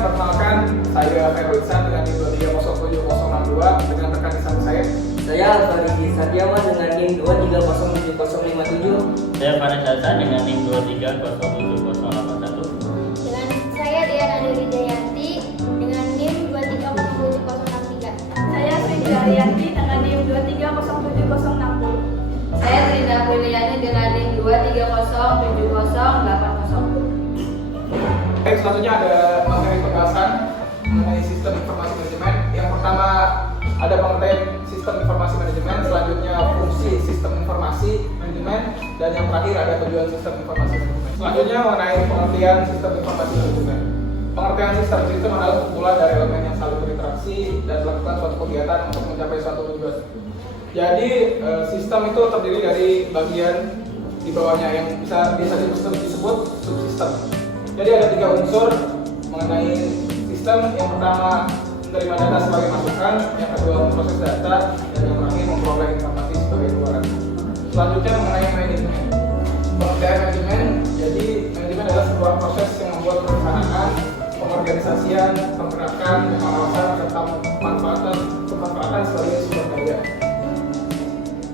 perkenalkan, saya Ferro Iksan dengan NIM 2307062 dengan rekan di samping saya. Saya Alfaridi Satiawan dengan NIM 2307087. Saya Faris Hasan dengan NIM 2307081. Dengan saya Diana Dewi Jayanti dengan NIM 2307063. Saya Sri Jarianti dengan NIM 2307060. Saya Rina Priliani dengan NIM 2307080. Baik, selanjutnya ada materi pembahasan mengenai sistem informasi manajemen. Yang pertama ada pengertian sistem informasi manajemen, selanjutnya fungsi sistem informasi manajemen, dan yang terakhir ada tujuan sistem informasi manajemen. Selanjutnya mengenai pengertian sistem informasi manajemen. Pengertian sistem adalah kumpulan dari elemen yang saling berinteraksi dan melakukan suatu kegiatan untuk mencapai suatu tujuan. Jadi sistem itu terdiri dari bagian di bawahnya yang bisa disebut subsistem. Jadi ada 3 unsur mengenai sistem. Yang pertama menerima data sebagai masukan, yang kedua memproses data, dan yang terakhir memperoleh informasi sebagai keluaran. Selanjutnya mengenai manajemen. Pengertian manajemen, jadi manajemen adalah sebuah proses yang membuat perencanaan, pengorganisasian, penggerakan, pengawasan, serta pemanfaatan sebagai sumber daya.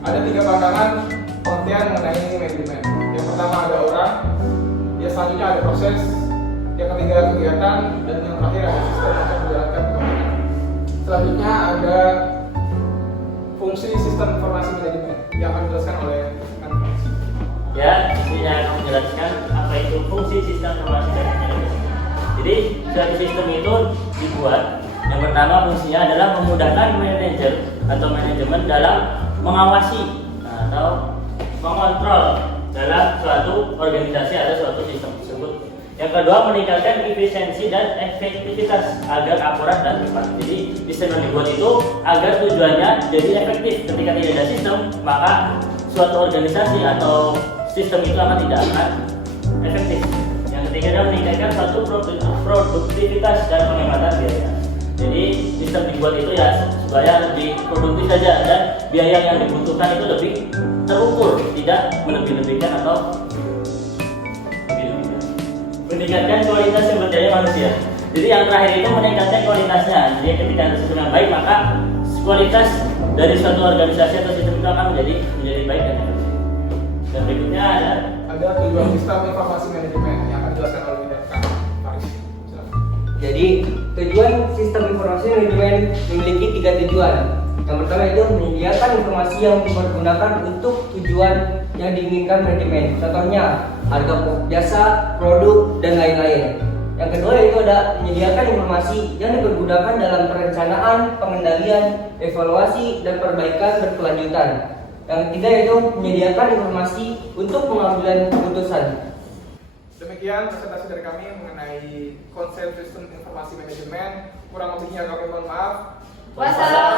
Ada 3 pandangan pengertian mengenai manajemen. Yang pertama ada orang, yang selanjutnya ada proses, yang ketiga kegiatan, dan yang terakhir ada sistem untuk menjalankan kegiatan. Selanjutnya ada fungsi sistem informasi manajemen yang akan dijelaskan oleh rekan. Ya, saya akan menjelaskan apa itu fungsi sistem informasi manajemen. Jadi, suatu sistem itu dibuat. Yang pertama fungsinya adalah memudahkan manajer atau manajemen dalam mengawasi atau mengontrol dalam suatu organisasi atau suatu sistem tersebut. Yang kedua, meningkatkan efisiensi dan efektivitas agar akurat dan tepat. Jadi sistem yang dibuat itu agar tujuannya jadi efektif. Ketika tidak ada sistem, maka suatu organisasi atau sistem itu tidak akan efektif. Yang ketiga adalah meningkatkan suatu produktivitas dan penghematan biaya. Jadi sistem dibuat itu ya supaya lebih produktif saja dan biaya yang dibutuhkan itu lebih terukur, tidak melebih-lebihkan atau meningkatkan kualitas sumber daya manusia. Jadi yang terakhir itu meningkatkan kualitasnya. Jadi ketika ada sistem yang baik, maka kualitas dari suatu organisasi atau sistem itu akan menjadi baik dan efektif. Dan berikutnya ada tujuan sistem informasi manajemen yang akan dijelaskan oleh rekan Faris. Jadi tujuan sistem informasi manajemen memiliki 3 tujuan. Yang pertama itu menyediakan informasi yang dipergunakan untuk tujuan yang diinginkan manajemen. Contohnya harga jasa, produk, dan lain-lain. Yang kedua itu ada menyediakan informasi yang dipergunakan dalam perencanaan, pengendalian, evaluasi, dan perbaikan berkelanjutan. Yang ketiga itu menyediakan informasi untuk pengambilan keputusan. Demikian presentasi dari kami mengenai konsep sistem informasi manajemen. Kurang lebihnya kami mohon maaf. Wassalamualaikum